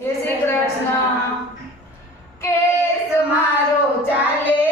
જય શ્રી કૃષ્ણ. કેસ મારો ચાલે.